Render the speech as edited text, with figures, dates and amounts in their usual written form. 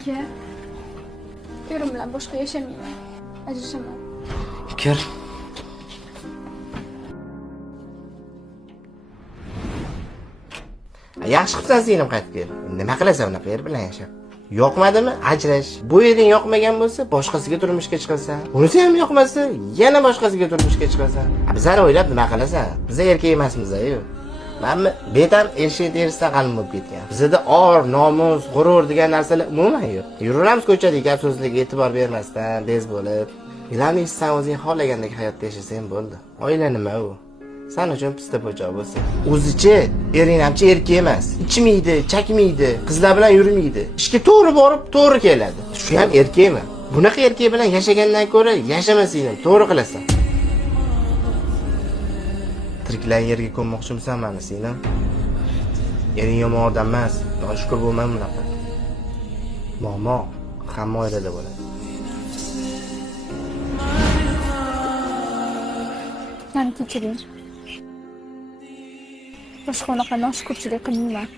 Aka, erim bilan boshqa yashamayman. Ajrashaman. Kir. Yaxshi qilsan singlim qaytib kel. Nima qilasan unaqa yer bilan yashab? Yoqmadimi? Ajrash. Bu yering yoqmagan bo'lsa, boshqasiga turmushga chiqasan. Unisi ham yoqmasa, yana boshqasiga turmushga chiqasan. Bizlar o'ylab nima qilasan? Biz erkak emasmiz-ku. Mana betam eshik terisidan qalin bo'lib ketgan. Bizda or, nomus, g'urur degan narsalar umuman yo'q. Yuraveramiz ko'chada gap so'zlarga e'tibor bermasdan, bez bo'lib. Ilanib sen o'zing xohlagandek hayotda yashasang bo'ldi. Oila nima u? Sen uchun pista po'choq bo'lsa. O'zichi, ering hamchi erkak emas. Ichmaydi, chakmaydi, qizlar bilan yurmaydi. Ishga to'g'ri borib, to'g'ri keladi. Shu ham erkakmi? Bunaqa erkak bilan yashagandan ko'ra yashamasang to'g'ri qilasan. Tiriklar yerga ko'mmoqchimisan meni singlim? Ering yomon odam emas. Noshukr bo'lmang bunaqa. Muammo hamma oilada bo'ladi. Meni kechiring. Boshqa unaqa noshukurchilik qilmayman.